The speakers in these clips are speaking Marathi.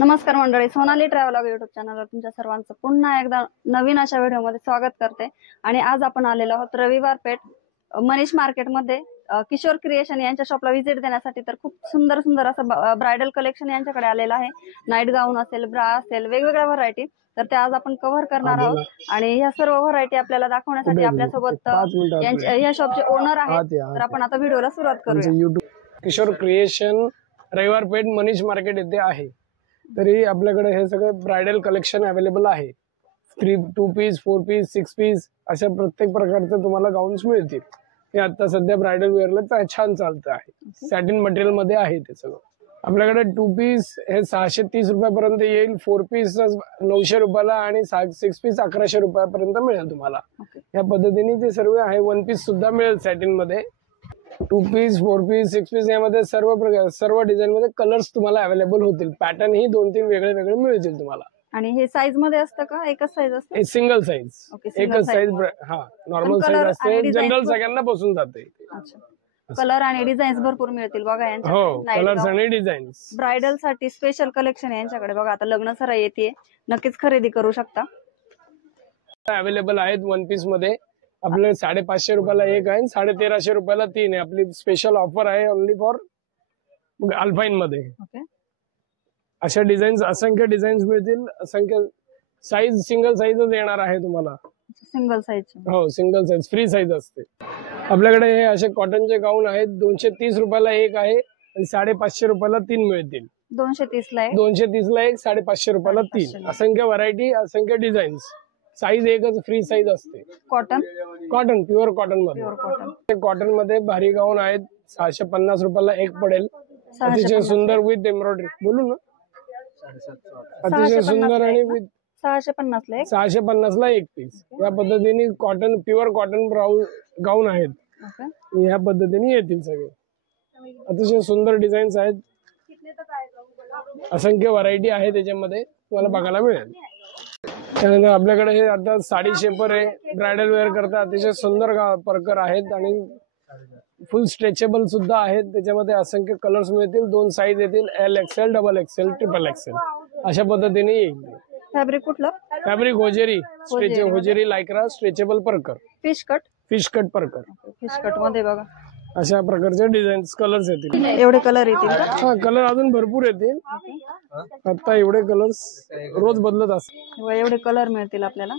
नमस्कार मंडळी, सोनाली ट्रॅव्हलॉग युट्यूब चॅनलवर तुमच्या सर्वांचं पुन्हा एकदा नवीन अशा व्हिडिओमध्ये स्वागत करते। आणि आज आपण आलेलो आहोत रविवार पेठ मनीष मार्केटमध्ये किशोर क्रिएशन यांच्या शॉपला व्हिजिट देण्यासाठी। तर खूप सुंदर सुंदर असं ब्रायडल कलेक्शन यांच्याकडे आलेलं आहे। नाईट गाऊन असेल, ब्रा असेल, वेगवेगळ्या व्हरायटी तर त्या आज आपण कव्हर करणार आहोत। आणि ह्या सर्व व्हरायटी आपल्याला दाखवण्यासाठी आपल्यासोबत या शॉपचे ओनर आहेत। तर आपण आता व्हिडिओला सुरुवात करूया। किशोर क्रिएशन रविवार पेठ मनीष मार्केट येथे आहे। तरी आपल्याकडे हे सगळे ब्रायडल कलेक्शन अवेलेबल आहे। 2 पीस, 4 पीस, 6 पीस अशा प्रत्येक प्रकारचे तुम्हाला गाऊन्स मिळतील। हे आता सध्या ब्रायडल वेअरला छान चालतं आहे। सॅटिन मटेरियल मध्ये आहे ते सगळं। आपल्याकडे 2 पीस हे 630 रुपयापर्यंत येईल, 4 पीस 900 रुपयाला आणि 6 पीस 1100 रुपयापर्यंत मिळेल तुम्हाला। या पद्धतीने ते सर्व आहे। 1 पीस सुद्धा मिळेल सॅटिन मध्ये। 2 पीस, 4 पीस, 6 पीस यामध्ये सर्व डिझाइन मध्ये कलर्स तुम्हाला अवेलेबल होतील। पॅटर्न ही 2-3 वेगळे वेगळे मिळतील तुम्हाला। आणि हे साईज मध्ये असतं का, एकच साईज असते? सिंगल साईज, एकच साईज। हा, नॉर्मल साईज असते, जनरल सगळ्यांना बसून जाते। कलर आणि डिझाईन्स भरपूर मिळतील बघा यांच्याकडे। हो, कलर्स आणि डिझाईन्स। ब्रायडल साठी स्पेशल कलेक्शन यांच्याकडे बघा। आता लग्न सराई येते, नक्कीच खरेदी करू शकता। अवेलेबल आहेत 1 पीस मध्ये। आपले 550 रुपयाला एक आहे, 1350 रुपयाला 3 आहे। आपली स्पेशल ऑफर आहे ओनली फॉर अल्पाइन मध्ये। अशा डिझाईन्स, असंख्य डिझाईन्स मिळतील, असंख्य साईज। सिंगल साईजच येणार आहे तुम्हाला। Single size? हो, सिंगल साईज, फ्री साईज असते। आपल्याकडे हे असे कॉटनचे गाऊन आहेत। 230 रुपयाला एक आहे आणि 550 रुपयाला 3 मिळतील। 230 ला एक, 230 ला एक, 550 रुपयाला 3। असंख्य व्हरायटी, असंख्य डिझाईन्स। साईज एकच, फ्री साईज असते। कॉटन प्युअर कॉटन मध्ये। कॉटन मध्ये भारी गाऊन आहेत। 650 रुपयाला एक पडेल। अतिशय सुंदर विथ एम्ब्रॉयडरी। बोलू ना, अतिशय सुंदर आणि विथ 650 ला एक, 650 ला एक पीस। या पद्धतीने कॉटन, प्युअर कॉटन गाऊन आहेत। या पद्धतीने येतील सगळे। अतिशय सुंदर डिझाईन्स आहेत, असंख्य व्हरायटी आहे त्याच्यामध्ये, तुम्हाला बघायला मिळेल। त्यानंतर आपल्याकडे हे आता साडी शेपर आहे। ब्रायडल वेअर करता अतिशय सुंदर प्रकार आहेत आणि फुल स्ट्रेचेबल सुद्धा आहेत। त्याच्यामध्ये असंख्य कलर्स मिळतील। 2 साईज येतील, L XL, double XL, triple XL अशा पद्धतीने येईल। फॅब्रिक कुठलं? Fabric hosiery, hosiery lycra stretchable परकर, फिश कट परकर। फिश कट मध्ये बघा अशा प्रकारचे डिझाईन्स, कलर्स येतील। एवढे कलर येतील का? हा, कलर अजून भरपूर येतील। आता एवढे कलर्स रोज बदलत असतात। एवढे कलर मिळतील आपल्याला।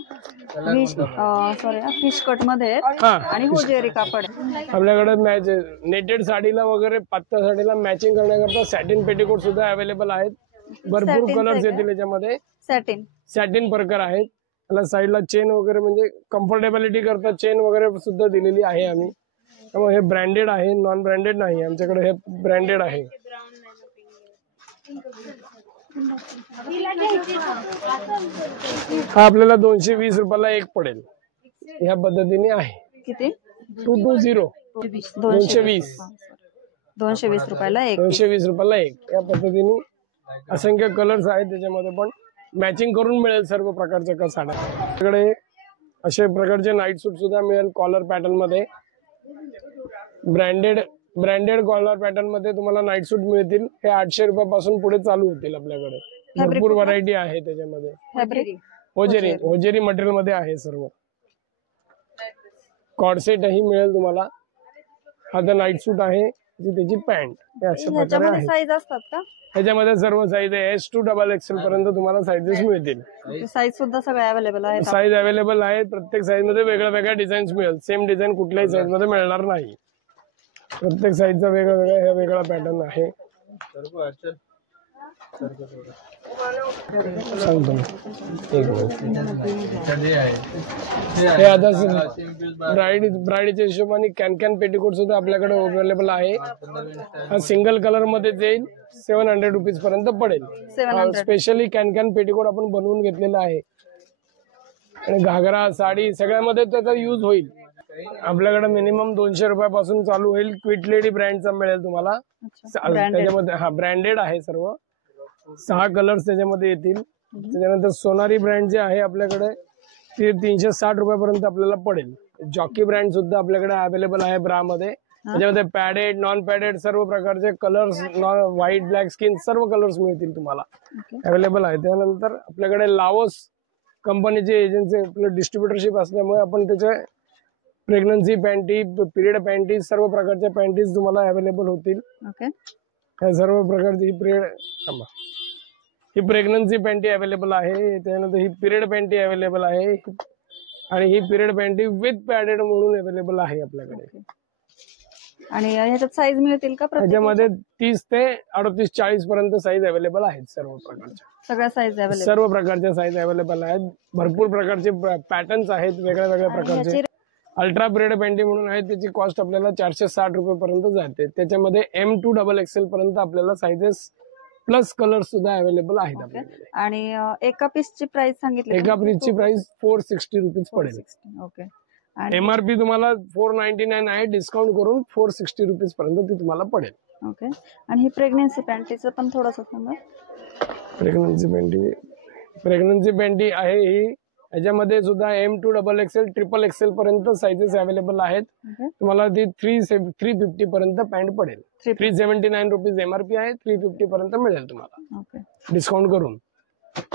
फिश कट मध्ये आणि होजेरी कापड। आपल्याकडे नेटेड साडीला वगैरे, पातळ साडीला मॅचिंग करण्याकरता सॅटिन पेटीकोट सुद्धा अवेलेबल आहेत। भरपूर कलर्स येतील याच्यामध्ये। सॅटिन परकर आहेत। त्याला साईडला चेन वगैरे, म्हणजे कम्फर्टेबिलिटी करता चेन वगैरे सुद्धा दिलेली आहे आम्ही। त्यामुळे हे ब्रँडेड आहे, नॉन ब्रँडेड नाही। आमच्याकडे हे ब्रँडेड आहे। हा आपल्याला 220 रुपयाला एक पडेल। या पद्धतीने आहे। किती? 220, 220 रुपयाला एक, 220 रुपयाला एक। या पद्धतीने असंख्य कलर्स आहेत त्याच्यामध्ये, पण मॅचिंग करून मिळेल सर्व प्रकारच्या साड्या। आपल्याकडे अशा प्रकारचे नाईट सूट सुद्धा मिळेल कॉलर पॅटर्न मध्ये। ब्रँडेड कॉलर पॅटर्न मध्ये तुम्हाला नाईट सूट मिळतील। हे 800 रुपयापासून पुढे चालू होतील। आपल्याकडे भरपूर व्हरायटी आहे त्याच्यामध्ये। होजेरी मटेरियल मध्ये आहे सर्व। कॉर्डसेटही मिळेल तुम्हाला। आता नाईट सूट आहे, जी त्याची पॅन्ट अशा प्रकारे आहे। साईज असतात का? ह्याच्यामध्ये सर्व साईज आहे। S to डबल XL पर्यंत तुम्हाला साईजेस मिळतील। साईज सुद्धा सगळे अवेलेबल आहेत। साईज अवेलेबल आहेत। प्रत्येक साईज मध्ये वेगळ्या वेगळ्या डिझाईन्स मिळेल। सेम डिझाईन कुठल्याही साईज मध्ये मिळणार नाही। प्रत्येक साईजचा वेगळा पॅटर्न आहे। सांगतो हे आता ब्राईडच्या हिशोबाने कॅन पेटीकोट सुद्धा आपल्याकडे अवेलेबल आहे। हा सिंगल कलर मध्ये जाईल, 700 रुपीज पर्यंत पडेल। स्पेशली कॅन पेटीकोट आपण बनवून घेतलेला आहे। आणि घागरा, साडी सगळ्यामध्ये त्याचा यूज होईल। आपल्याकडे मिनिमम 200 रुपयापासून चालू होईल। क्विट लेडी ब्रँडचा मिळेल तुम्हाला। त्याच्यामध्ये हा ब्रँडेड आहे सर्व। 6 कलर्स त्याच्यामध्ये येतील। त्याच्यानंतर सोनारी ब्रँड जे आहे आपल्याकडे, ते 360 रुपयापर्यंत आपल्याला पडेल। जॉकी ब्रँड सुद्धा आपल्याकडे अवेलेबल आहे ब्रा मध्ये। त्याच्यामध्ये पॅडेड नॉन पॅडेड सर्व प्रकारचे कलर्स, व्हाईट ब्लॅक स्किन सर्व कलर्स मिळतील तुम्हाला, अवेलेबल आहे. त्यानंतर आपल्याकडे लाओस कंपनीची एजन्सी आपलं डिस्ट्रीब्युटरशिप असल्यामुळे आपण त्याचे प्रेग्नन्सी पॅन्टी, पिरियड पॅन्टी सर्व प्रकारच्या पॅन्टीज तुम्हाला अवेलेबल होतील. या सर्व प्रकारची ही प्रेग्नन्सी पॅन्टी अवेलेबल आहे. त्यानंतर ही पिरियड पॅन्टी अवेलेबल आहे आणि ही पिरियड पॅन्टी विथ पॅडेड म्हणून अवेलेबल आहे आपल्याकडे. आणि ह्याच्यात साईज मिळतील का? त्याच्यामध्ये 30 ते 38, 40 पर्यंत साईज अवेलेबल आहेत. सर्व प्रकारच्या सगळ्या साईज अवेलेबल, सर्व प्रकारच्या साईज अवेलेबल आहेत. भरपूर प्रकारचे पॅटर्न्स आहेत वेगळ्या वेगळ्या प्रकारचे. अल्ट्रा पिरियड पॅन्टी म्हणून आहे, त्याची कॉस्ट आपल्याला 460 रुपये पर्यंत जाते. त्याच्यामध्ये M2XXL पर्यंत आपल्याला साईजेस प्लस कलर सुद्धा अवेलेबल आहेत आपल्याकडे. आणि एका पीसची प्राइस सांगितली? एका पीसची प्राइस 460 रुपीज पडेल. ओके. MRP तुम्हाला 499 आहे, डिस्काउंट करून 460 रुपीज पर्यंत ती तुम्हाला पडेल. ओके. आणि ही प्रेग्नन्सी पॅन्टीचं पण थोडंसं सांगा. प्रेग्नन्सी पॅन्टी आहे ही, याच्यामध्ये सुद्धा M2XXL, XXL पर्यंत साईजेस अवेलेबल आहेत. तुम्हाला ती 350 पर्यंत पॅन्ट पडेल. 379 रुपीज MRP आहे, 350 पर्यंत मिळेल तुम्हाला डिस्काउंट करून.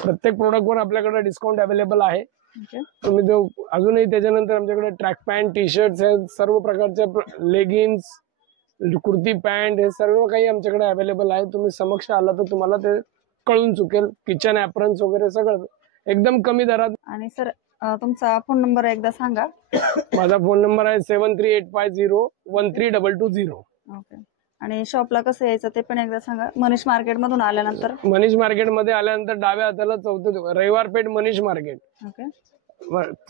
प्रत्येक प्रोडक्ट वर आपल्याकडे डिस्काउंट अवेलेबल आहे. तुम्ही तो अजूनही त्याच्यानंतर आमच्याकडे ट्रॅक पॅन्ट, टी शर्ट, सर्व प्रकारच्या लेगिन्स, कुर्ती पॅन्ट हे सर्व काही आमच्याकडे अवेलेबल आहे. तुम्ही समक्ष आला तर तुम्हाला ते कळून चुकेल. किचन ॲप्रन्स वगैरे सगळं एकदम कमी दरात. आणि सर तुमचा फोन नंबर एकदा सांगा. माझा फोन नंबर आहे 7385013220. ओके. आणि शॉपला कसं यायचं ते पण एकदा सांगा. मनीष मार्केट मधून आल्यानंतर? मनीष मार्केट मध्ये आल्यानंतर डाव्या हाताला 4थे Raviwar Peth Manish market. Okay.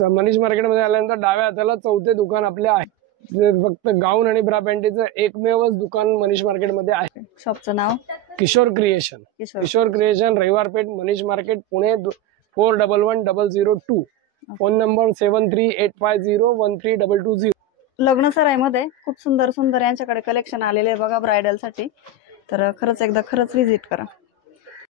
Manish market मध्ये आल्यानंतर डाव्या हाताला 4थे दुकान आपले आहे. फक्त गाऊन आणि ब्रा पॅन्टीचं एकमेवच दुकान मनीष मार्केट मध्ये आहे. शॉपचं नाव? Kishore creation. Kishore creation, Raviwar Peth, Manish market, Pune 411002. Phone number 7385013220. लग्न सराईमध्ये खूप सुंदर सुंदर यांच्याकडे कलेक्शन आलेले आहे बघा ब्रायडल साठी. तर खरंच एकदा खरंच व्हिजिट करा.